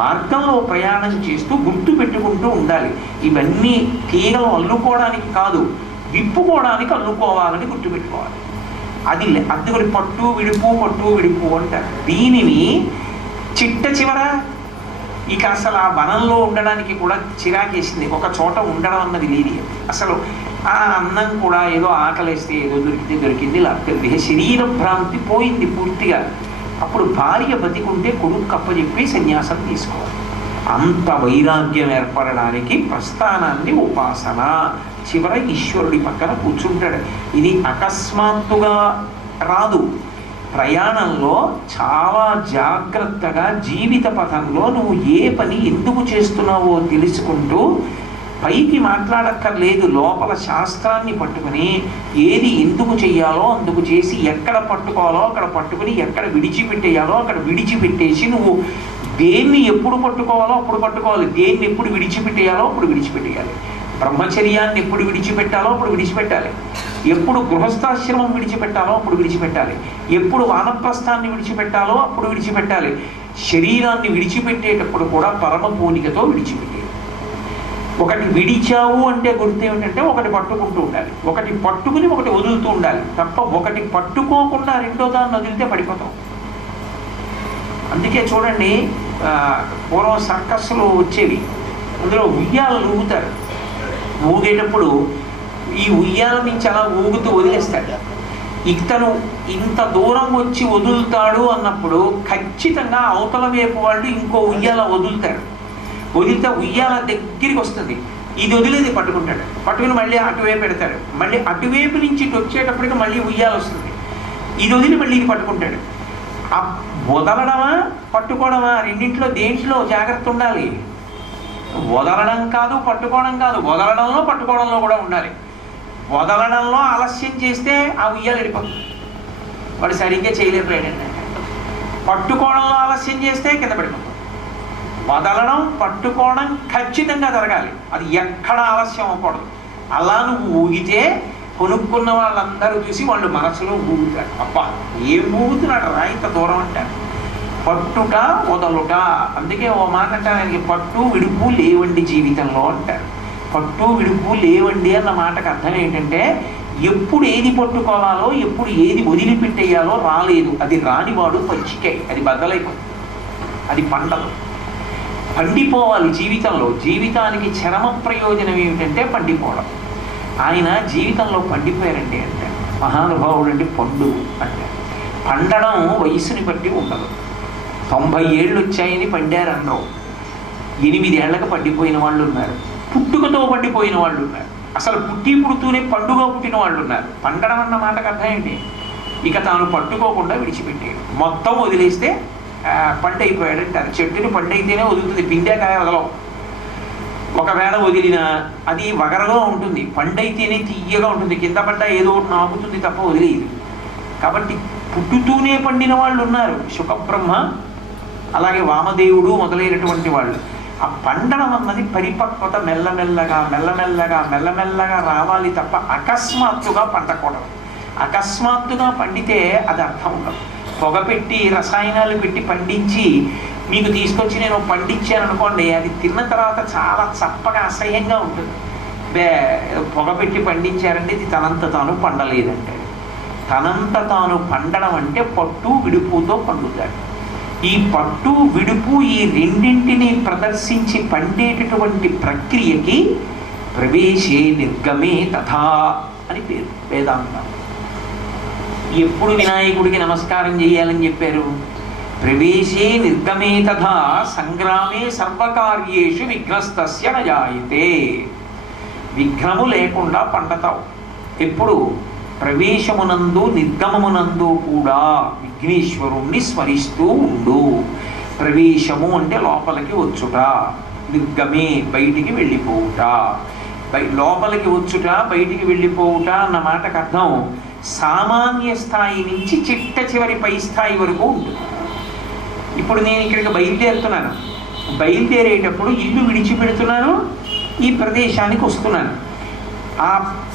మార్గంలో ప్రయాణం చేస్తూ గుర్తు పెట్టుకుంటూ ఉండాలి. ఇవన్నీ తీగలు అల్లుకోవడానికి కాదు, విప్పుకోవడానికి అల్లుకోవాలని గుర్తుపెట్టుకోవాలి. అది అందుకని పట్టు విడుపు అంటారు. దీనిని చిట్ట చివర ఇక అసలు ఆ వనంలో ఉండడానికి కూడా చిరాకేసింది. ఒక చోట ఉండడం అన్నది లేదు. అసలు ఆ అన్నం కూడా ఏదో ఆకలేస్తే ఏదో దొరికింది లేకపోతే శరీర భ్రాంతి పోయింది పూర్తిగా. అప్పుడు భార్య బతికుంటే కొడుకు కప్పచెప్పి సన్యాసం తీసుకోవాలి. అంత వైరాగ్యం ఏర్పడడానికి ప్రస్థానాన్ని ఉపాసన. చివర ఈశ్వరుడి పక్కన కూర్చుంటాడు. ఇది అకస్మాత్తుగా రాదు. ప్రయాణంలో చాలా జాగ్రత్తగా జీవిత పథంలో నువ్వు ఏ పని ఎందుకు చేస్తున్నావో తెలుసుకుంటూ, పైకి మాట్లాడక్కర్లేదు, లోపల శాస్త్రాన్ని పట్టుకుని ఏది ఎందుకు చెయ్యాలో అందుకు చేసి, ఎక్కడ పట్టుకోవాలో అక్కడ పట్టుకుని, ఎక్కడ విడిచిపెట్టేయాలో అక్కడ విడిచిపెట్టేసి, నువ్వు దేన్ని ఎప్పుడు పట్టుకోవాలో అప్పుడు పట్టుకోవాలి, దేన్ని ఎప్పుడు విడిచిపెట్టేయాలో అప్పుడు విడిచిపెట్టేయాలి. బ్రహ్మచర్యాన్ని ఎప్పుడు విడిచిపెట్టాలో అప్పుడు విడిచిపెట్టాలి, ఎప్పుడు గృహస్థాశ్రమం విడిచిపెట్టాలో అప్పుడు విడిచిపెట్టాలి, ఎప్పుడు వానప్రస్థాన్ని విడిచిపెట్టాలో అప్పుడు విడిచిపెట్టాలి. శరీరాన్ని విడిచిపెట్టేటప్పుడు కూడా పరమ పూనికతో విడిచిపెట్టాలి. ఒకటి విడిచావు అంటే గుర్తు ఏమిటంటే ఒకటి పట్టుకుంటూ ఉండాలి, ఒకటి పట్టుకుని ఒకటి వదులుతూ ఉండాలి తప్ప ఒకటి పట్టుకోకుండా రెండో దాన్ని వదిలితే పడిపోతాం. అందుకే చూడండి, పూర్వం సర్కస్సులు వచ్చేవి, అందులో ఉయ్యాలు ఊగుతారు. ఊగేటప్పుడు ఈ ఉయ్యాల నుంచి అలా ఊగుతూ వదిలేస్తాడు. ఇతను ఇంత దూరం వచ్చి వదులుతాడు అన్నప్పుడు ఖచ్చితంగా అవతల వైపు వాళ్ళు ఇంకో ఉయ్యాల వదులుతారు. వదిలితే ఉయ్యాల దగ్గరికి వస్తుంది, ఇది వదిలేది పట్టుకుంటాడు, పట్టుకుని మళ్ళీ అటువైపు పెడతాడు, మళ్ళీ అటువైపు నుంచి ఇటు వచ్చేటప్పటికి మళ్ళీ ఉయ్యాల వస్తుంది, ఇది వదిలి మళ్ళీ ఇది పట్టుకుంటాడు. ఆ వదలడమా పట్టుకోవడమా రెండింటిలో దేంట్లో జాగ్రత్త ఉండాలి? వదలడం కాదు పట్టుకోవడం కాదు, వదలడంలో పట్టుకోవడంలో కూడా ఉండాలి. వదలడంలో ఆలస్యం చేస్తే ఆ ఉయ్యాలు వెళ్ళిపోతుంది, వాడు సరిగ్గా చేయలేకపోయాడండి. పట్టుకోవడంలో ఆలస్యం చేస్తే కింద పడిపోతుంది. వదలడం పట్టుకోవడం ఖచ్చితంగా జరగాలి, అది ఎక్కడ ఆలస్యం అవ్వకూడదు. అలా నువ్వు ఊగితే కొనుక్కున్న వాళ్ళందరూ చూసి వాళ్ళు మనసులో ఊగుతారు, అబ్బా ఏం ఊగుతున్నాడు రా ఇంత దూరం అంటారు. పట్టుట వదలుట. అందుకే ఓ మాట అంటారు, ఆయనకి పట్టు విడుపు లేవండి జీవితంలో అంటారు. పట్టు విడుపు లేవండి అన్న మాటకు అర్థం ఏంటంటే ఎప్పుడు ఏది పట్టుకోవాలో ఎప్పుడు ఏది వదిలిపెట్టేయాలో రాలేదు. అది రానివాడు పచ్చికై, అది బద్దలైపోతుంది, అది పండదు. పండిపోవాలి జీవితంలో. జీవితానికి చరమ ప్రయోజనం ఏమిటంటే పండిపోవడం. ఆయన జీవితంలో పండిపోయారండి అంటే మహానుభావుడు అంటే పండు అంటే. పండడం వయసుని బట్టి ఉండదు. 90 ఏళ్ళు వచ్చాయని పండారు అన్నారు, 8 ఏళ్లకు పండిపోయిన వాళ్ళు ఉన్నారు, పుట్టుకతో పండిపోయిన వాళ్ళు ఉన్నారు, అసలు పుడుతూనే పండుగ పుట్టిన వాళ్ళు ఉన్నారు. పండడం అన్న మాటకు అర్థం ఏంటి? ఇక తాను పట్టుకోకుండా విడిచిపెట్టాడు, మొత్తం వదిలేస్తే పండు అయిపోయాడంటారు. చెట్టుని పండు అయితేనే వదులుతుంది, పిండాకాయ వదలవు. ఒకవేళ వదిలినా అది వగరలో ఉంటుంది, పండు అయితేనే తీయగా ఉంటుంది, కింద పడ్డా ఏదో ఒకటి నాకుతుంది తప్ప వదిలేదు. కాబట్టి పుట్టుతూనే పండిన వాళ్ళు ఉన్నారు, శుకబ్రహ్మ అలాగే వామదేవుడు మొదలైనటువంటి వాళ్ళు. ఆ పండడం అన్నది పరిపక్వత మెల్లమెల్లగా మెల్లమెల్లగా మెల్లమెల్లగా రావాలి తప్ప అకస్మాత్తుగా పండకూడదు. అకస్మాత్తుగా పండితే అది అర్థం ఉండదు. పొగ పెట్టి రసాయనాలు పెట్టి పండించి మీకు తీసుకొచ్చి నేను పండించాను అనుకోండి, అది తిన్న తర్వాత చాలా చప్పగా అసహ్యంగా ఉంటుంది. పొగ పెట్టి పండించారంటే ఇది తనంత తాను పండలేదంటే. తనంత తాను పండడం అంటే పట్టు విడుపుతో పండుతాడు. ఈ పట్టు విడుపు ఈ రెండింటిని ప్రదర్శించి పండేటటువంటి ప్రక్రియకి ప్రవేశే నిర్గమే తథా అని పేరు వేదాంతం. ఎప్పుడు వినాయకుడికి నమస్కారం చేయాలని చెప్పారు? ప్రవేశే నిర్గమే తథా సంగ్రామే సర్వకార్యేషు విఘ్నస్తస్య నజాయతే. విఘ్నము లేకుండా పండతావు. ఎప్పుడు? ప్రవేశమునందు నిర్గమమునందు కూడా విఘ్నేశ్వరుణ్ణి స్మరిస్తూ ఉండు. ప్రవేశము అంటే లోపలికి వచ్చుట, నిర్గమే బయటికి వెళ్ళిపోవుట. లోపలికి వచ్చుట బయటికి వెళ్ళిపోవుట అన్న మాటకు అర్థం సామాన్య స్థాయి నుంచి చిట్ట చివరి పై స్థాయి వరకు ఉంటుంది. ఇప్పుడు నేను ఇక్కడికి బయలుదేరుతున్నాను, బయలుదేరేటప్పుడు ఇల్లు విడిచిపెడుతున్నాను, ఈ ప్రదేశానికి వస్తున్నాను. ఆ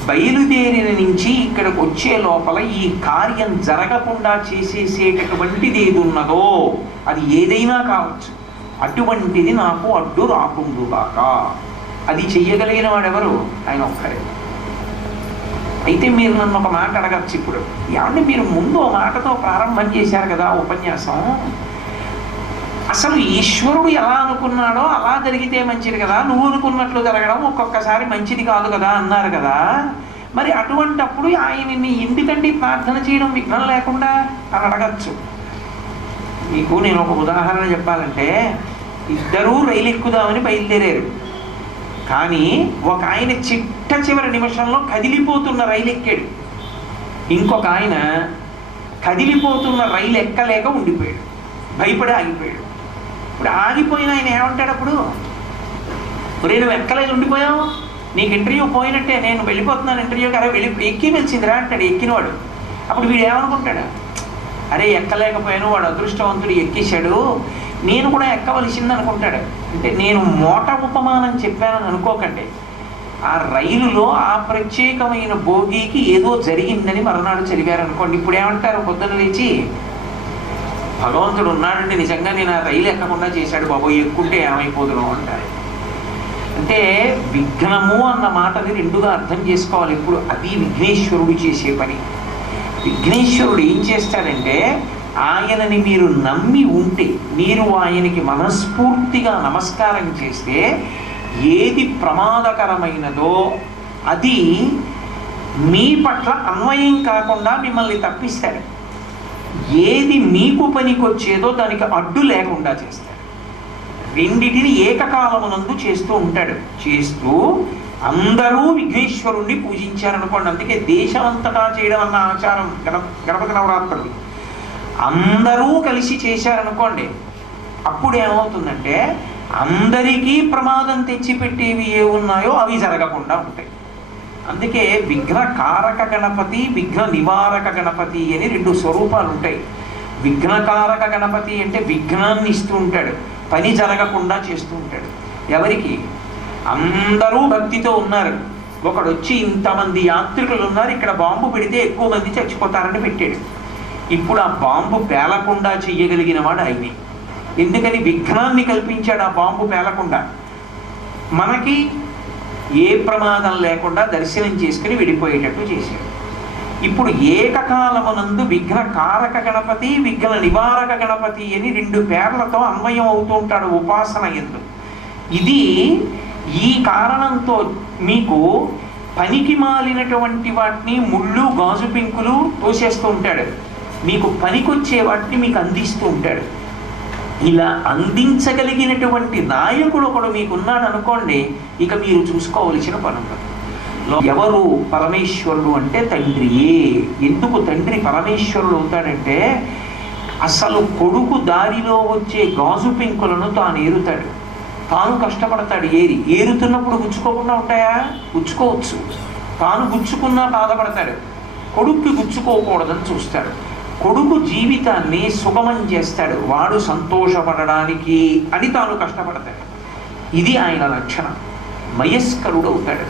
బయలుదేరిన నుంచి ఇక్కడికి వచ్చే లోపల ఈ కార్యం జరగకుండా చేసేసేటటువంటిది ఏది ఉన్నదో అది ఏదైనా కావచ్చు, అటువంటిది నాకు అడ్డు రాకుండుగాక. అది చెయ్యగలిగిన వాడెవరు? ఆయన ఒక్కరే. అయితే మీరు నన్ను ఒక మాట అడగచ్చు ఇప్పుడు, ఏమంటే మీరు ముందు ఓ మాటతో ప్రారంభం చేశారు కదా ఉపన్యాసం, అసలు ఈశ్వరుడు ఎలా అనుకున్నాడో అలా జరిగితే మంచిది కదా, నువ్వు అనుకున్నట్లు జరగడం ఒక్కొక్కసారి మంచిది కాదు కదా అన్నారు కదా, మరి అటువంటప్పుడు ఆయన్ని ఎందుకంటే ప్రార్థన చేయడం విఘ్నం లేకుండా అని అడగచ్చు. మీకు నేను ఒక ఉదాహరణ చెప్పాలంటే, ఇద్దరూ రైలు ఎక్కుదామని బయలుదేరారు, కానీ ఒక ఆయన చిట్ట చివరి నిమిషంలో కదిలిపోతున్న రైలు ఎక్కాడు, ఇంకొక ఆయన కదిలిపోతున్న రైలు ఎక్కలేక ఉండిపోయాడు, భయపడి ఆగిపోయాడు. ఇప్పుడు ఆగిపోయిన ఆయన ఏమంటాడు అప్పుడు? నువ్వు ఎక్కలేదు ఉండిపోయావు, నీకు ఇంటర్వ్యూ పోయినట్టే, నేను వెళ్ళిపోతున్నాను ఇంటర్వ్యూకి, అరే ఎక్కి వెళ్చిందిరా అంటాడు ఎక్కినవాడు. అప్పుడు వీడు ఏమనుకుంటాడు? అరే ఎక్కలేకపోయాను, వాడు అదృష్టవంతుడు ఎక్కేశాడు, నేను కూడా ఎక్కవలసింది అనుకుంటాడు. అంటే నేను మోట ఉపమానం చెప్పానని అనుకోకండి, ఆ రైలులో ఆ ప్రత్యేకమైన భోగికి ఏదో జరిగిందని మరునాడు చదివారనుకోండి, ఇప్పుడు ఏమంటారు? పొద్దున్న లేచి భగవంతుడు ఉన్నాడండి, నిజంగా నేను ఆ రైలు ఎక్కకుండా చేశాడు బాబు, ఎక్కుంటే ఏమైపోదును అంటారు. అంటే విఘ్నము అన్న మాటని రెండుగా అర్థం చేసుకోవాలి. ఇప్పుడు అది విఘ్నేశ్వరుడు చేసే పని. విఘ్నేశ్వరుడు ఏం చేస్తాడంటే, ఆయనని మీరు నమ్మి ఉంటే, మీరు ఆయనకి మనస్ఫూర్తిగా నమస్కారం చేస్తే, ఏది ప్రమాదకరమైనదో అది మీ పట్ల అన్వయం కాకుండా మిమ్మల్ని తప్పిస్తాడు, ఏది మీకు పనికొచ్చేదో దానికి అడ్డు లేకుండా చేస్తాడు. రెండిటిని ఏకకాలమునందు చేస్తూ ఉంటాడు. చేస్తూ అందరూ విఘ్నేశ్వరుణ్ణి పూజించారనుకోండి, అందుకే దేశమంతటా చేయడం అన్న ఆచారం గణపతి నవరాత్రులు. అందరూ కలిసి చేశారనుకోండి, అప్పుడు ఏమవుతుందంటే అందరికీ ప్రమాదం తెచ్చిపెట్టేవి ఏ ఉన్నాయో అవి జరగకుండా ఉంటాయి. అందుకే విఘ్నకారక గణపతి, విఘ్న నివారక గణపతి అని రెండు స్వరూపాలు ఉంటాయి. విఘ్నకారక గణపతి అంటే విఘ్నాన్ని ఇస్తూ ఉంటాడు, పని జరగకుండా చేస్తూ ఉంటాడు. ఎవరికి? అందరూ భక్తితో ఉన్నారు, ఒకడు వచ్చి ఇంతమంది యాత్రికులు ఉన్నారు, ఇక్కడ బాంబు పెడితే ఎక్కువ మంది చచ్చిపోతారని పెట్టాడు. ఇప్పుడు ఆ బాంబు పేలకుండా చెయ్యగలిగిన వాడు ఆయనే. ఎందుకని? విఘ్నాన్ని కల్పించాడు ఆ బాంబు పేలకుండా. మనకి ఏ ప్రమాదం లేకుండా దర్శనం చేసుకుని వెళ్ళిపోయేటట్టు చేశాడు. ఇప్పుడు ఏకకాలమునందు విఘ్న కారక గణపతి, విఘ్న నివారక గణపతి అని రెండు పేర్లతో అన్వయం అవుతూ ఉంటాడు ఉపాసన యందు. ఇది ఈ కారణంతో మీకు పనికి మాలినటువంటి వాటిని, ముళ్ళు గాజు పెంకులు తోసేస్తూ ఉంటాడు, మీకు పనికొచ్చే వాటిని మీకు అందిస్తూ ఉంటాడు. ఇలా అందించగలిగినటువంటి నాయకుడు ఒకడు మీకున్నాడు అనుకోండి, ఇక మీరు చూసుకోవలసిన పని ఉండదు. ఎవరు పరమేశ్వరుడు అంటే తండ్రియే. ఎందుకు తండ్రి పరమేశ్వరుడు అవుతాడంటే, అసలు కొడుకు దారిలో వచ్చే గాజు పెంకులను తాను ఏరుతాడు, తాను కష్టపడతాడు. ఏరుతున్నప్పుడు గుచ్చుకోకుండా ఉంటాయా? గుచ్చుకోవచ్చు. తాను గుచ్చుకున్నా బాధపడతాడు, కొడుక్కి గుచ్చుకోకూడదని చూస్తాడు. కొడుకు జీవితాన్ని సుగమం చేస్తాడు, వాడు సంతోషపడడానికి అని తాను కష్టపడతాడు. ఇది ఆయన లక్షణం. మయస్కరుడు అవుతాడు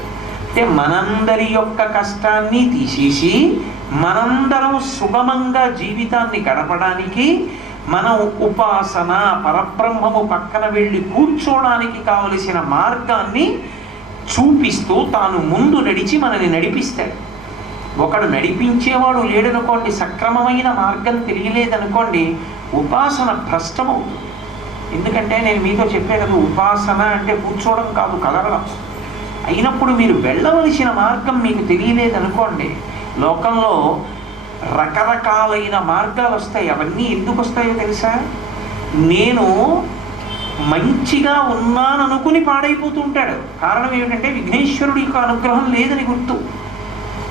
అంటే మనందరి యొక్క కష్టాన్ని తీసేసి మనందరం సుగమంగా జీవితాన్ని గడపడానికి మనం ఉపాసన, పరబ్రహ్మము పక్కన వెళ్ళి కూర్చోడానికి కావలసిన మార్గాన్ని చూపిస్తూ తాను ముందు నడిచి మనని నడిపిస్తాడు. ఒకడు నడిపించేవాడు లేడనుకోండి, సక్రమమైన మార్గం తెలియలేదనుకోండి, ఉపాసన భ్రష్టమవుతుంది. ఎందుకంటే నేను మీతో చెప్పే కదా, ఉపాసన అంటే కూర్చోవడం కాదు, కలవడం. అయినప్పుడు మీరు వెళ్ళవలసిన మార్గం మీకు తెలియలేదనుకోండి, లోకంలో రకరకాలైన మార్గాలు వస్తాయి. అవన్నీ ఎందుకు వస్తాయో తెలుసా? నేను మంచిగా ఉన్నాననుకుని పాడైపోతూ ఉంటాడు. కారణం ఏమిటంటే విఘ్నేశ్వరుడి యొక్క అనుగ్రహం లేదని గుర్తు.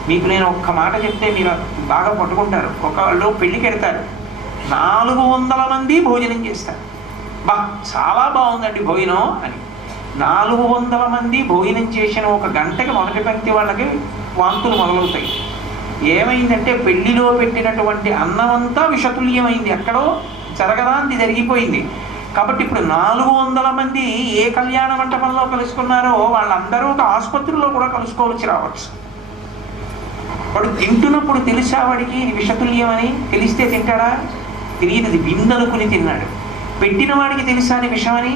మీకు నేను ఒక్క మాట చెప్తే మీరు బాగా పట్టుకుంటారు. ఒకళ్ళు పెళ్ళికి వెళ్తారు, 400 మంది భోజనం చేస్తారు. చాలా బాగుందండి భోజనం అని. 400 మంది భోజనం చేసిన ఒక గంటకి మొదటి పంక్తి వాళ్ళకి వాంతులు మొదలవుతాయి. ఏమైందంటే పెళ్లిలో పెట్టినటువంటి అన్నమంతా విషతుల్యమైంది, ఎక్కడో జరగరాంది జరిగిపోయింది. కాబట్టి ఇప్పుడు 400 మంది ఏ కళ్యాణ మంటపంలో కలుసుకున్నారో వాళ్ళందరూ ఒక ఆసుపత్రిలో కూడా కలుసుకోవచ్చి రావచ్చు. వాడు తింటున్నప్పుడు తెలుసా వాడికి ఇది విషతుల్యం అని? తెలిస్తే తింటాడా? తెలియదు, అది విందనుకుని తిన్నాడు. పెట్టిన వాడికి తెలుసా అని విషమని?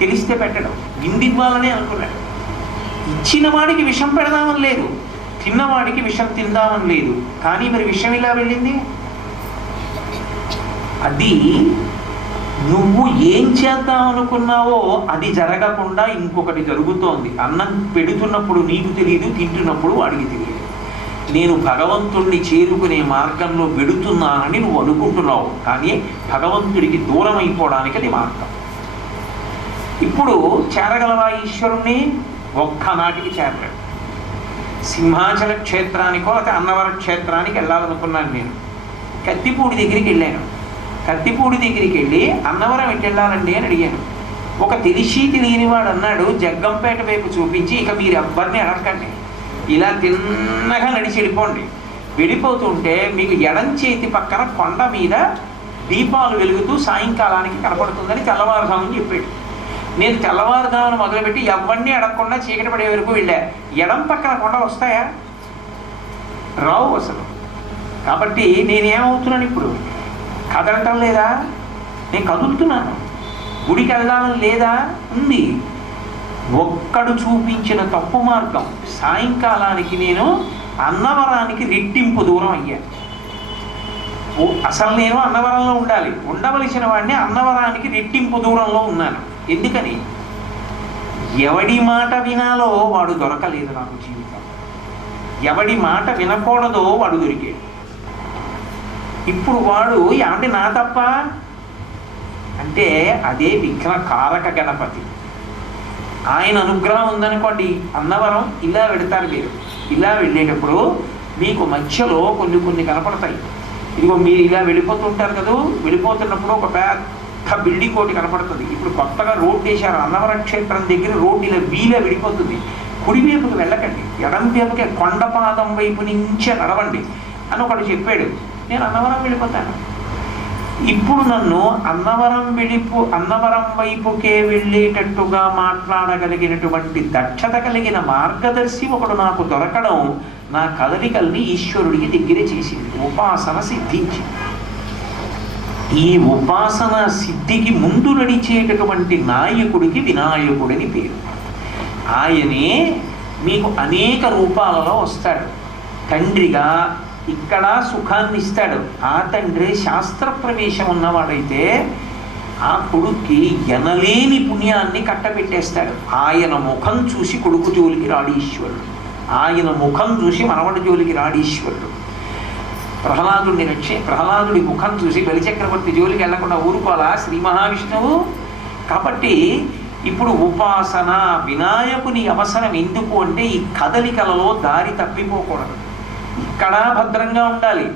తెలిస్తే పెట్టడం, విందివ్వాలని అనుకున్నాడు. ఇచ్చిన వాడికి విషం పెడదామని లేదు, తిన్నవాడికి విషం తిందామని లేదు. కానీ మరి విషం ఇలా వెళ్ళింది. అది నువ్వు ఏం చేద్దాం అనుకున్నావో అది జరగకుండా ఇంకొకటి జరుగుతోంది. అన్నం పెడుతున్నప్పుడు నీకు తెలియదు, తింటున్నప్పుడు వాడికి తెలియదు. నేను భగవంతుణ్ణి చేరుకునే మార్గంలో వెడుతున్నానని నువ్వు అనుకుంటున్నావు, కానీ భగవంతుడికి దూరం అయిపోవడానికి అది మార్గం. ఇప్పుడు చేరగలవా ఈశ్వరుణ్ణి? ఒక్కనాటికి చేరలేడు. సింహాచల క్షేత్రానికో లేకపోతే అన్నవర క్షేత్రానికి వెళ్ళాలనుకున్నాను నేను. కత్తిపూడి దగ్గరికి వెళ్ళాను. కత్తిపూడి దగ్గరికి వెళ్ళి అన్నవరం ఎటు వెళ్ళాలండి అని అడిగాను. ఒక తెలిసి తెలియని వాడు అన్నాడు, జగ్గంపేట వైపు చూపించి, ఇక మీరు ఎవ్వరిని అడగండి, ఇలా తిన్నగా నడిచి వెళ్ళిపోండి. వెళ్ళిపోతుంటే మీకు ఎడం చేతి పక్కన కొండ మీద దీపాలు వెలుగుతూ సాయంకాలానికి కనపడుతుందని తెల్లవారుజాముని చెప్పాడు. నేను తెల్లవారుజామున మొదలుపెట్టి ఎవరిని అడగకుండా చీకటి పడే వరకు వెళ్ళా. ఎడం పక్కన కొండ వస్తాయా? రావు అసలు. కాబట్టి నేనేమవుతున్నాను ఇప్పుడు? కదలటం లేదా? నేను కదులుతున్నాను. గుడికి వెళ్ళాలని లేదా? ఉంది. ఒక్కడు చూపించిన తప్పు మార్గం. సాయంకాలానికి నేను అన్నవరానికి రెట్టింపు దూరం అయ్యాను. అసలు నేను అన్నవరంలో ఉండాలి, ఉండవలసిన వాడిని అన్నవరానికి రెట్టింపు దూరంలో ఉన్నాను. ఎందుకని? ఎవడి మాట వినాలో వాడు దొరకలేదు నాకు జీవితం. ఎవడి మాట వినకూడదో వాడు దొరికాడు. ఇప్పుడు వాడు ఏమంటే నా తప్ప అంటే అదే విఘ్నకారక గణపతి. ఆయన అనుగ్రహం ఉందనుకోండి, అన్నవరం ఇలా వెడతారు మీరు. ఇలా వెళ్ళేటప్పుడు మీకు మధ్యలో కొన్ని కనపడతాయి. ఇదిగో మీరు ఇలా వెళ్ళిపోతుంటారు కదా, వెళ్ళిపోతున్నప్పుడు ఒక పెద్ద బిల్డింగ్ కోటి కనపడుతుంది. ఇప్పుడు కొత్తగా రోడ్డు వేశారు. అన్నవరం క్షేత్రం దగ్గర రోడ్డు ఇలా వీలా విడిపోతుంది. కుడివైపుకి వెళ్ళకండి, ఎడం వైపుకే కొండపాదం వైపు నుంచే నడవండి అని ఒకడు చెప్పాడు. నేను అన్నవరం వెళ్ళిపోతాను. ఇప్పుడు నన్ను అన్నవరం వైపుకే వెళ్ళేటట్టుగా మాట్లాడగలిగినటువంటి దక్షత కలిగిన మార్గదర్శి ఒకడు నాకు దొరకడం నా కదలికల్ని ఈశ్వరుడికి దగ్గర చేసింది. ఉపాసన సిద్ధించింది. ఈ ఉపాసన సిద్ధికి ముందు నడిచేటటువంటి నాయకుడికి వినాయకుడని పేరు. ఆయనే మీకు అనేక రూపాలలో వస్తాడు. తండ్రిగా ఇక్కడ సుఖాన్ని ఇస్తాడు. ఆ తండ్రి శాస్త్ర ప్రవేశం ఉన్నవాడైతే ఆ కొడుక్కి ఎనలేని పుణ్యాన్ని కట్టబెట్టేస్తాడు. ఆయన ముఖం చూసి కొడుకు జోలికి రాడు ఈశ్వరుడు. ఆయన ముఖం చూసి మనవడి జోలికి రాడు ఈశ్వరుడు. ప్రహ్లాదుడి ముఖం చూసి బలిచక్రవర్తి జోలికి వెళ్లకుండా ఊరుకోవాలా శ్రీ మహావిష్ణువు? కాబట్టి ఇప్పుడు ఉపాసన వినాయకుని అవసరం ఎందుకు అంటే ఈ కదలికలలో దారి తప్పిపోకూడదు. ఇక్కడ భద్రంగా ఉండాలి.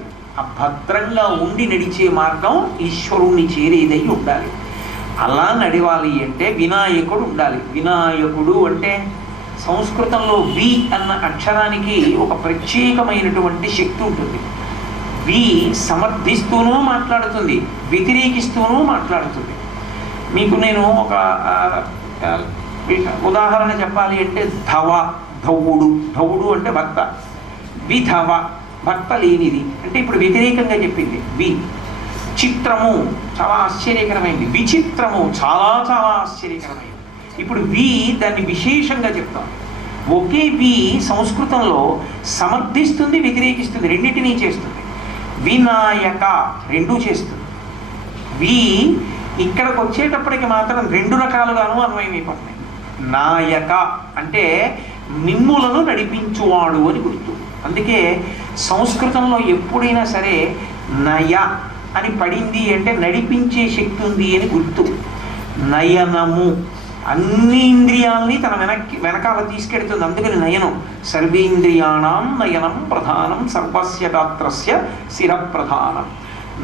ఆ భద్రంగా ఉండి నడిచే మార్గం ఈశ్వరుణ్ణి చేరేదై ఉండాలి. అలా నడవాలి అంటే వినాయకుడు ఉండాలి. వినాయకుడు అంటే సంస్కృతంలో వి అన్న అక్షరానికి ఒక ప్రత్యేకమైనటువంటి శక్తి ఉంటుంది. వి సమర్థిస్తూనూ మాట్లాడుతుంది, వ్యతిరేకిస్తూనూ మాట్లాడుతుంది. మీకు నేను ఒక ఉదాహరణ చెప్పాలి అంటే ధవుడు అంటే భర్త, విధవ భర్త లేనిది అంటే ఇప్పుడు వ్యతిరేకంగా చెప్పింది. చిత్రము చాలా ఆశ్చర్యకరమైంది, విచిత్రము చాలా చాలా ఆశ్చర్యకరమైంది. ఇప్పుడు దాన్ని విశేషంగా చెప్తాం. ఒకే సంస్కృతంలో సమర్థిస్తుంది, వ్యతిరేకిస్తుంది, రెండింటినీ చేస్తుంది. వినాయక రెండూ చేస్తుంది. ఇక్కడికి వచ్చేటప్పటికి మాత్రం రెండు రకాలుగాను అన్వయమైపోతున్నాయి. నాయక అంటే మిమ్ములను నడిపించువాడు అని గుర్తు. అందుకే సంస్కృతంలో ఎప్పుడైనా సరే నయ అని పడింది అంటే నడిపించే శక్తి ఉంది అని గుర్తు. నయనము అన్ని ఇంద్రియాలని తన వెనకాల తీసుకెడుతుంది. అందుకని నయనం సర్వేంద్రియాణం నయనం ప్రధానం సర్వస్య గాత్రస్య శిర ప్రధానం.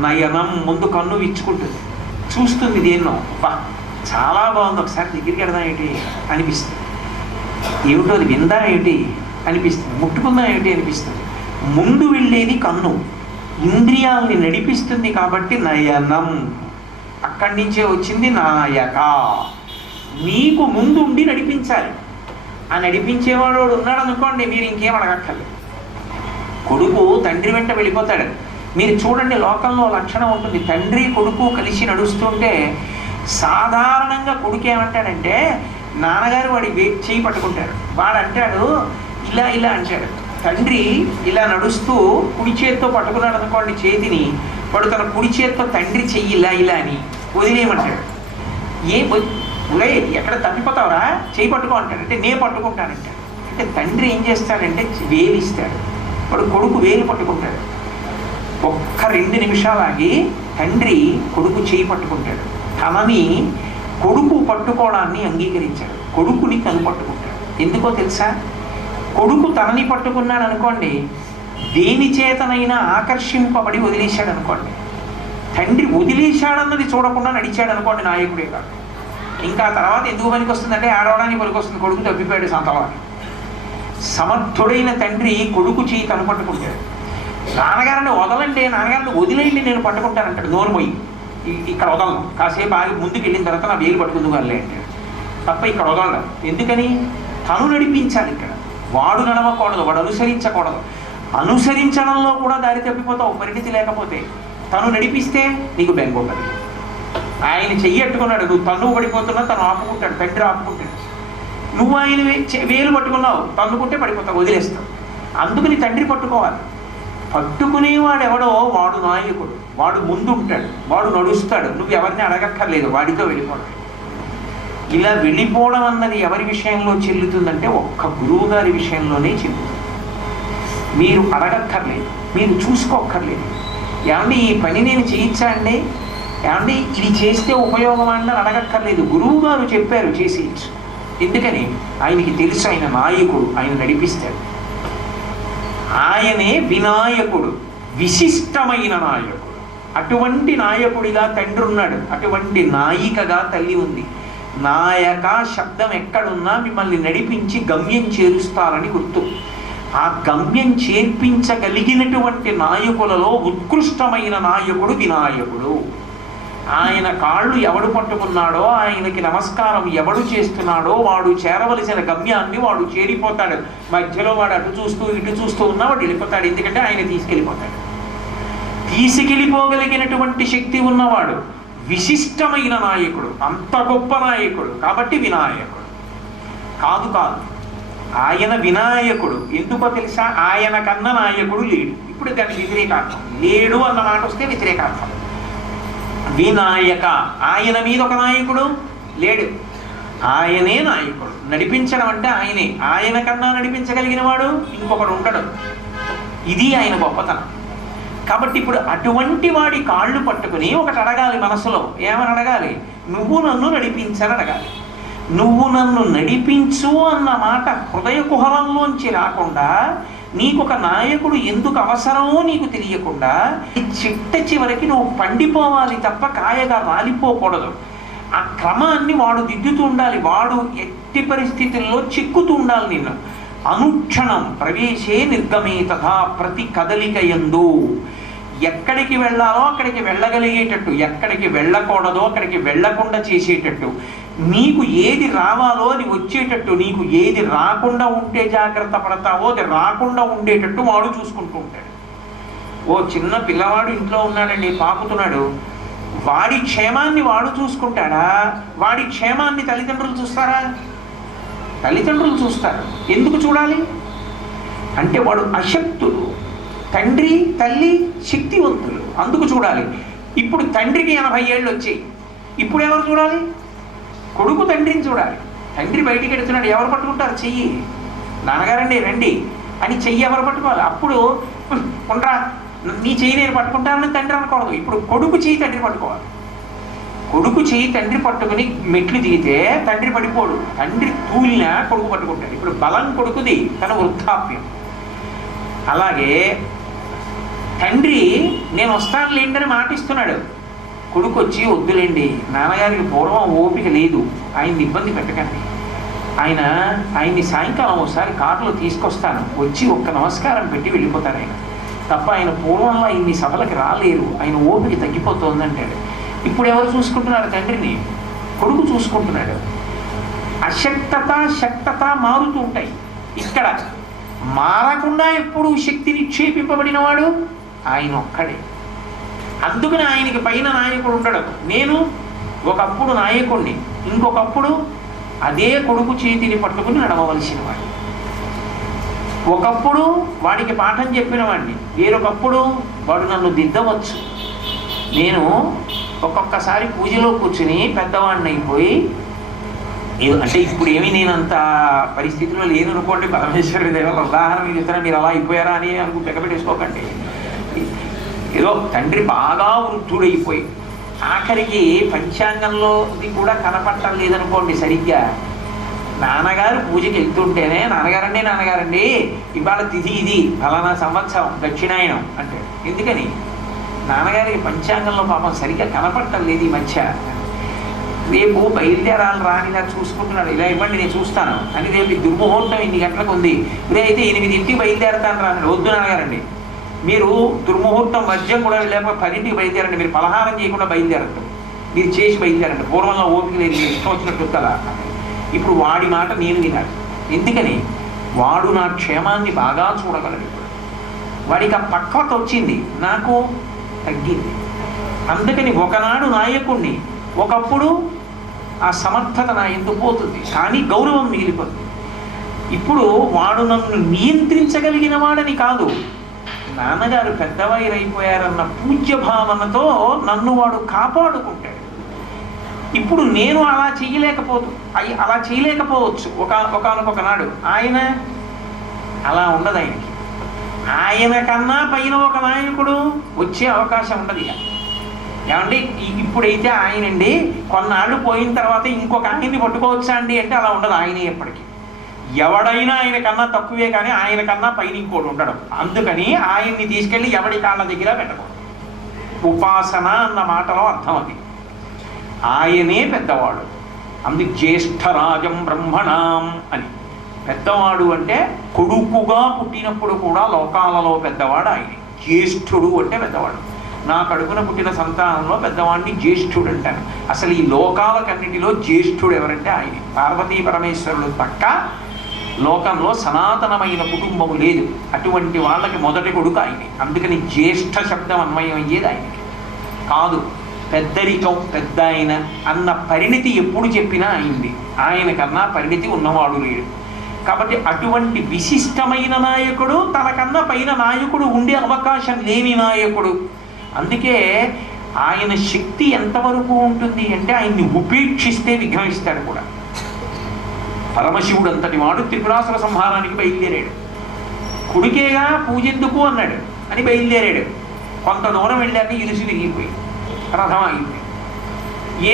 నయనం ముందు కన్ను విచ్చుకుంటుంది, చూస్తుంది దేన్నో. చాలా బాగుంది, ఒకసారి దగ్గరికి వెడదాం ఏంటి అనిపిస్తుంది, ఏమిటో అది విందా ఏంటి అనిపిస్తుంది, ముట్టుకుందా ఏంటి అనిపిస్తుంది. ముందు వెళ్ళేది కన్ను, ఇంద్రియాలని నడిపిస్తుంది కాబట్టి నయనం. అక్కడి నుంచే వచ్చింది నాయక. నీకు ముందు ఉండి నడిపించాలి. ఆ నడిపించేవాడు ఉన్నాడు అనుకోండి, మీరు ఇంకేం అడగక్కర్లేదు. కొడుకు తండ్రి వెంట వెళ్ళిపోతాడు. మీరు చూడండి, లోకంలో లక్షణం ఉంటుంది. తండ్రి కొడుకు కలిసి నడుస్తుంటే సాధారణంగా కొడుకు ఏమంటాడంటే, నాన్నగారు వాడి చేయి పట్టుకుంటాడు, వాడు అంటాడు ఇలా ఇలా అంటాడు. తండ్రి ఇలా నడుస్తూ కుడి చేతితో పట్టుకున్నాడు అనుకోండి చేతిని, వాడు తన కుడి చేతితో తండ్రి చెయ్యి ఇలా ఇలా అని వదిలేయమంటాడు. ఎక్కడ తప్పిపోతావురా, చేయి పట్టుకో అంటాడు. అంటే నేను పట్టుకుంటానంటాడు. అంటే తండ్రి ఏం చేస్తాడంటే వేలిస్తాడు, వాడు కొడుకు వేలు పట్టుకుంటాడు. ఒక్క 2 నిమిషాలాగి తండ్రి కొడుకు చేయి పట్టుకుంటాడు. తనని కొడుకు పట్టుకోవడాన్ని అంగీకరించాడు, కొడుకుని తను పట్టుకుంటాడు. ఎందుకో తెలుసా? కొడుకు తనని పట్టుకున్నాడు అనుకోండి, దేని చేతనైనా ఆకర్షింపబడి వదిలేశాడు అనుకోండి. తండ్రి వదిలేశాడన్నది చూడకుండా నడిచాడు అనుకోండి, నాయకుడే కాదు. ఇంకా తర్వాత ఎందుకు పనికి వస్తుందంటే ఆడవడానికి పనికి వస్తుంది, కొడుకు తప్పిపోయాడు సంతలో. సమర్థుడైన తండ్రి కొడుకు చేయి తను పట్టుకుంటాడు. నాన్నగారిని వదలండి, నాన్నగారిని వదిలేయండి, నేను పట్టుకుంటానంటాడు. నోరు పోయి ఇక్కడ వదలను, కాసేపు ఆగి ముందుకు వెళ్ళిన తర్వాత నా వేలు పట్టుకుందు వాళ్ళే అంటాడు. తప్ప ఇక్కడ వదలడం ఎందుకని? తను నడిపించాలి. ఇక్కడ వాడు నడవకూడదు, వాడు అనుసరించకూడదు. అనుసరించడంలో కూడా దారి తప్పిపోతావు పరిణితి లేకపోతే. తను నడిపిస్తే నీకు బెంగ ఉండదు. ఆయన చెయ్యట్టుకున్నాడు, నువ్వు తన్ను పడిపోతున్నా తను ఆపుకుంటాడు, తండ్రి ఆపుకుంటాడు. నువ్వు ఆయన వేలు పట్టుకున్నావు, తన్నుకుంటే పడిపోతావు, వదిలేస్తావు. అందుకని తండ్రి పట్టుకోవాలి. పట్టుకునేవాడు ఎవడో వాడు నాయకుడు, వాడు ముందుంటాడు, వాడు నడుస్తాడు. నువ్వు ఎవరిని అడగక్కర్లేదు, వాడితో వెళ్ళిపోవడం. ఇలా వెళ్ళిపోవడం అన్నది ఎవరి విషయంలో చెల్లుతుందంటే ఒక్క గురువు గారి విషయంలోనే చెల్లుతుంది. మీరు అడగక్కర్లేదు, మీరు చూసుకోక్కర్లేదు. ఏమండి ఈ పని నేను చేయించా అండి, ఏమండి ఇది చేస్తే ఉపయోగం అని అడగక్కర్లేదు. గురువు గారు చెప్పారు చేసేయచ్చు. ఎందుకని? ఆయనకి తెలుసు, ఆయన నాయకుడు, ఆయన నడిపిస్తాడు. ఆయనే వినాయకుడు, విశిష్టమైన నాయకుడు. అటువంటి నాయకుడిగా తండ్రి ఉన్నాడు, అటువంటి నాయికగా తల్లి ఉంది. నాయక శబ్దం ఎక్కడున్నా మిమ్మల్ని నడిపించి గమ్యం చేరుస్తారని గుర్తు. ఆ గమ్యం చేర్పించగలిగినటువంటి నాయకులలో ఉత్కృష్టమైన నాయకుడు వినాయకుడు. ఆయన కాళ్ళు ఎవడు పట్టుకున్నాడో, ఆయనకి నమస్కారం ఎవడు చేస్తున్నాడో వాడు చేరవలసిన గమ్యాన్ని వాడు చేరిపోతాడు. మధ్యలో వాడు అటు చూస్తూ ఇటు చూస్తూ ఉన్నా వాడు వెళ్ళిపోతాడు. ఎందుకంటే ఆయన తీసుకెళ్ళిపోతాడు. తీసుకెళ్ళిపోగలిగినటువంటి శక్తి ఉన్నవాడు విశిష్టమైన నాయకుడు, అంత గొప్ప నాయకుడు. కాబట్టి వినాయకుడు కాదు కాదు ఆయన వినాయకుడు. ఎందుకో తెలుసా? ఆయన కన్నా నాయకుడు లేడు. ఇప్పుడు దాని వ్యతిరేకార్థం. లేడు అన్న మాట వస్తే వ్యతిరేకార్థం. వినాయక, ఆయన మీద ఒక నాయకుడు లేడు, ఆయనే నాయకుడు. నడిపించడం అంటే ఆయనే. ఆయన కన్నా నడిపించగలిగిన వాడు ఇంకొకడు ఉండడు. ఇది ఆయన గొప్పతనం. కాబట్టి ఇప్పుడు అటువంటి వాడి కాళ్ళు పట్టుకుని ఒకటి అడగాలి మనసులో. ఏమని అడగాలి? నువ్వు నన్ను నడిపించని అడగాలి. నువ్వు నన్ను నడిపించు అన్న మాట హృదయ కుహరంలోంచి రాకుండా, నీకు ఒక నాయకుడు ఎందుకు అవసరమో నీకు తెలియకుండా చిట్ట చివరికి నువ్వు పండిపోవాలి తప్ప కాయగా రాలిపోకూడదు. ఆ క్రమాన్ని వాడు దిద్దుతూ ఉండాలి. వాడు ఎట్టి పరిస్థితుల్లో చిక్కుతూ ఉండాలి నిన్ను. అనుక్షణం ప్రవేశే నిర్గమే తథా, ప్రతి కదలిక యందు ఎక్కడికి వెళ్ళాలో అక్కడికి వెళ్ళగలిగేటట్టు, ఎక్కడికి వెళ్ళకూడదో అక్కడికి వెళ్ళకుండా చేసేటట్టు, నీకు ఏది రావాలో అది వచ్చేటట్టు, నీకు ఏది రాకుండా ఉంటే జాగ్రత్త పడతావో అది రాకుండా ఉండేటట్టు వాడు చూసుకుంటూ ఉంటాడు. ఓ చిన్న పిల్లవాడు ఇంట్లో ఉన్నాడండి, పాకుతున్నాడు. వాడి క్షేమాన్ని వాడు చూసుకుంటాడా? వాడి క్షేమాన్ని తల్లిదండ్రులు చూస్తారా? తల్లిదండ్రులు చూస్తారు. ఎందుకు చూడాలి అంటే వాడు అశక్తుడు, తండ్రి తల్లి శక్తివంతులు, అందుకు చూడాలి. ఇప్పుడు తండ్రికి 80 ఏళ్ళు వచ్చాయి, ఇప్పుడు ఎవరు చూడాలి? కొడుకు తండ్రిని చూడాలి. తండ్రి బయటికి ఎడుతున్నాడు, ఎవరు పట్టుకుంటారు చెయ్యి? నాన్నగారండి రండి అని చెయ్యి ఎవరు పట్టుకోవాలి? అప్పుడు ఉండరా నీ చెయ్యి నేను పట్టుకుంటానని తండ్రి అనకూడదు. ఇప్పుడు కొడుకు చెయ్యి తండ్రి పట్టుకోవాలి. కొడుకు చెయ్యి తండ్రి పట్టుకుని మెట్లు దిగితే తండ్రి పడిపోడు, తండ్రి తూలినా కొడుకు పట్టుకుంటాడు. ఇప్పుడు బలం కొడుకుది, తన వృద్ధాప్యం. అలాగే తండ్రి నేను వస్తాను లేండి అని మాటిస్తున్నాడు. కొడుకు వచ్చి వద్దులేండి, నాన్నగారికి పూర్వం ఓపిక లేదు, ఆయన్ని ఇబ్బంది పెట్టకండి, ఆయన్ని సాయంకాలం ఒకసారి కారులో తీసుకొస్తాను, వచ్చి ఒక్క నమస్కారం పెట్టి వెళ్ళిపోతారు ఆయన, తప్ప ఆయన పూర్వంలో ఇన్ని సభలకి రాలేరు, ఆయన ఓపిక తగ్గిపోతుంది అంటాడు. ఇప్పుడు ఎవరు చూసుకుంటున్నారు తండ్రిని? కొడుకు చూసుకుంటున్నాడు. అశక్తత శక్తత మారుతూ ఉంటాయి. ఇక్కడ మారకుండా ఎప్పుడు శక్తి నిక్షేపింపబడిన వాడు ఆయన ఒక్కడే. అందుకని ఆయనకి పైన నాయకుడు ఉండడు. నేను ఒకప్పుడు నాయకుణ్ణి, ఇంకొకప్పుడు అదే కొడుకు చేతిని పట్టుకుని నడవవలసిన వాడిని. ఒకప్పుడు వాడికి పాఠం చెప్పిన వాడిని, వేరొకప్పుడు వాడు నన్ను దిద్దవచ్చు. నేను ఒక్కొక్కసారి పూజలో కూర్చుని పెద్దవాడిని అయిపోయి, అంటే ఇప్పుడు ఏమి నేనంత పరిస్థితిలో లేను అనుకోండి, పరమేశ్వరుడి దగ్గర ఉదాహరణ మీకు ఇతర మీరు అలా అయిపోయారా అని పెట్టేసుకోకండి. ఏదో తండ్రి బాగా వృద్ధుడైపోయి ఆఖరికి పంచాంగంలోది కూడా కనపడటం లేదనుకోండి సరిగ్గా. నాన్నగారు పూజకి వెళ్తుంటేనే నాన్నగారండి ఇవాళ తిథి ఇది ఫలానా సంవత్సరం దక్షిణాయనం అంటే, ఎందుకని నాన్నగారికి పంచాంగంలో పాపం సరిగ్గా కనపడటం లేదు ఈ మధ్య, రేపు బయలుదేరాలి రానిలా చూసుకుంటున్నాడు, ఇలా ఇవ్వండి నేను చూస్తాను అని, రేపు దుర్ముహూర్తం 8 గంటలకు ఉంది, ఇప్పుడైతే 8ంటికి బయలుదేరతాను రానండి. వద్దు నాన్నగారండి, మీరు దుర్ముహూర్తం మధ్యం కూడా లేకపోతే 10ంటికి బయలుదేరండి, మీరు పలహారం చేయకుండా బయలుదేరద్దు, మీరు చేసి బయలుదేరండి, పూర్వంలో ఓపిక లేదు, ఇష్టం వచ్చినట్టు కదా. ఇప్పుడు వాడి మాట నేను వినాలి, ఎందుకని వాడు నా క్షేమాన్ని బాగా చూడగలడు. ఇప్పుడు వాడికి ఆ పక్వత వచ్చింది, నాకు తగ్గింది. అందుకని ఒకనాడు నాయకుణ్ణి, ఒకప్పుడు ఆ సమర్థత నా ఎందుకు పోతుంది, కానీ గౌరవం మిగిలిపోతుంది. ఇప్పుడు వాడు నన్ను నియంత్రించగలిగిన వాడని కాదు, నాన్నగారు పెద్దవారైపోయారన్న పూజ్య భావనతో నన్ను వాడు కాపాడుకుంటాడు. ఇప్పుడు నేను అలా చేయలేకపోవచ్చు ఒకనొకనాడు. ఆయన అలా ఉండదు, ఆయన కన్నా పైన ఒక నాయకుడు వచ్చే అవకాశం ఉండదు. ఇక ఏమంటే ఇప్పుడైతే ఆయనండి, కొన్నాళ్ళు పోయిన తర్వాత ఇంకొక ఆయన్ని పట్టుకోవచ్చా అండి అంటే అలా ఉండదు. ఆయనే ఎప్పటికీ ఎవడైనా ఆయన కన్నా తక్కువే, కానీ ఆయన కన్నా పైన ఇంకోటి ఉండడం. అందుకని ఆయన్ని తీసుకెళ్ళి ఎవడి కాళ్ళ దగ్గర పెట్టకూడదు. ఉపాసన అన్న మాటలో అర్థం అది. ఆయనే పెద్దవాడు, అందుకు జ్యేష్ఠరాజం బ్రహ్మణాం అని. పెద్దవాడు అంటే కొడుకుగా పుట్టినప్పుడు కూడా లోకాలలో పెద్దవాడు ఆయనే. జ్యేష్ఠుడు అంటే పెద్దవాడు. నా కడుపున పుట్టిన సంతానంలో పెద్దవాడిని జ్యేష్ఠుడు అంటాను. అసలు ఈ లోకాలకన్నిటిలో జ్యేష్ఠుడు ఎవరంటే ఆయనే. పార్వతీ పరమేశ్వరుడు తక్క లోకంలో సనాతనమైన కుటుంబము లేదు, అటువంటి వాళ్ళకి మొదటి కొడుకు ఆయనే. అందుకని జ్యేష్ఠ శబ్దం అన్వయం అయ్యేది ఆయనకి కాదు. పెద్దరికం, పెద్ద ఆయన అన్న పరిణితి ఎప్పుడు చెప్పినా అయింది, ఆయన కన్నా పరిణితి ఉన్నవాడు లేడు. కాబట్టి అటువంటి విశిష్టమైన నాయకుడు, తనకన్నా పైన నాయకుడు ఉండే అవకాశం లేని నాయకుడు. అందుకే ఆయన శక్తి ఎంతవరకు ఉంటుంది అంటే ఆయన్ని ఉపేక్షిస్తే విఘ్నమిస్తాడు కూడా. పరమశివుడు అంతటి వాడు త్రిపురాసుర సంహారానికి బయలుదేరాడు. కొడుకేగా పూజెందుకు అన్నాడు అని బయలుదేరాడు. కొంత దూరం వెళ్ళాక ఇరుసు విరిగిపోయి రథం అయింది.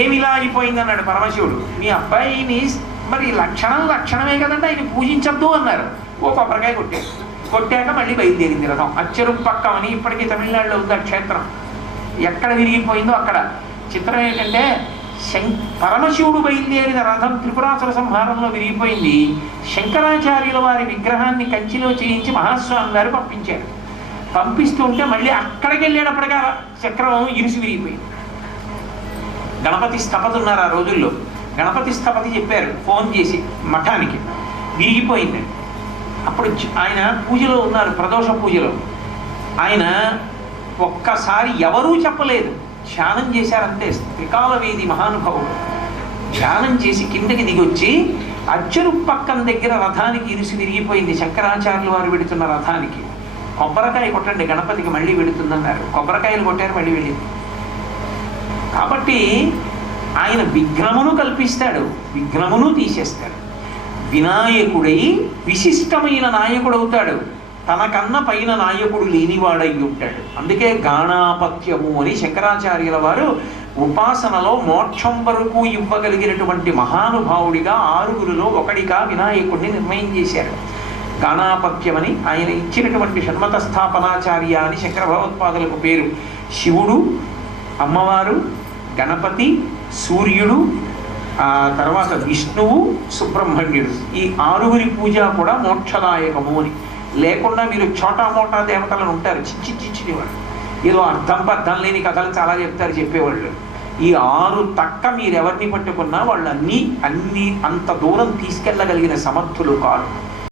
ఏమిలా అయిపోయింది అన్నాడు పరమశివుడు. మీ అబ్బాయిని మరి లక్షణమే కదండి, ఆయన పూజించద్దు అన్నారు. ఓ కొబ్బరికాయ కొట్టాక మళ్ళీ బయలుదేరింది రథం. అచ్చరుపక్కం అని ఇప్పటికీ తమిళనాడులో ఉంది క్షేత్రం. ఎక్కడ విరిగిపోయిందో అక్కడ. చిత్రం ఏంటంటే పరమశివుడు బయలుదేరిన రథం త్రిపురాసుర సంహారంలో విరిగిపోయింది. శంకరాచార్యుల వారి విగ్రహాన్ని కంచిలో చేయించి మహాస్వామి గారు పంపించారు. పంపిస్తుంటే మళ్ళీ అక్కడికి వెళ్ళేటప్పటిగా చక్రం ఇరుసు విరిగిపోయింది. గణపతి స్థపతి ఉన్నారు ఆ రోజుల్లో. గణపతి స్థపతి చెప్పారు ఫోన్ చేసి మఠానికి, విరిగిపోయిందని. అప్పుడు ఆయన పూజలో ఉన్నారు, ప్రదోష పూజలో. ఆయన ఒక్కసారి ఎవరూ చెప్పలేదు, ధ్యానం చేశారంతే. త్రికాలవేది మహానుభావుడు ధ్యానం చేసి కిందకి దిగొచ్చి అజ్జరు పక్కన దగ్గర రథానికి ఇరుసు విరిగిపోయింది. శంకరాచార్యులు వారు వెడుతున్న రథానికి కొబ్బరికాయ కొట్టండి గణపతికి మళ్ళీ వెళుతుందన్నారు. కొబ్బరికాయలు కొట్టారు, మళ్ళీ వెళ్ళింది. కాబట్టి ఆయన విఘ్నమును కల్పిస్తాడు, విఘ్నమును తీసేస్తాడు. వినాయకుడై విశిష్టమైన నాయకుడు అవుతాడు. తనకన్నా పైన నాయకుడు లేనివాడై ఉంటాడు. అందుకే గాణాపత్యము అని శంకరాచార్యుల వారు ఉపాసనలో మోక్షం వరకు ఇవ్వగలిగినటువంటి మహానుభావుడిగా 6గురులో ఒకడిగా వినాయకుడిని నిర్ణయం చేశారు. గాణాపత్యమని ఆయన ఇచ్చినటువంటి షణ్మత స్థాపనాచార్య అని శంకర భగవత్పాదులకు పేరు. శివుడు, అమ్మవారు, గణపతి, సూర్యుడు, తర్వాత విష్ణువు, సుబ్రహ్మణ్యుడు, ఈ 6గురి పూజ కూడా మోక్షదాయకము అని. లేకుండా మీరు చోటా మోటా దేవతలను ఉంటారు, చిచ్చిని వాళ్ళు ఏదో అర్థం లేని కథలు చాలా చెప్తారు చెప్పేవాళ్ళు. ఈ 6 తక్క మీరెవరిని పట్టుకున్నా వాళ్ళు అన్నీ అంత దూరం తీసుకెళ్ళగలిగిన సమర్థులు కాదు.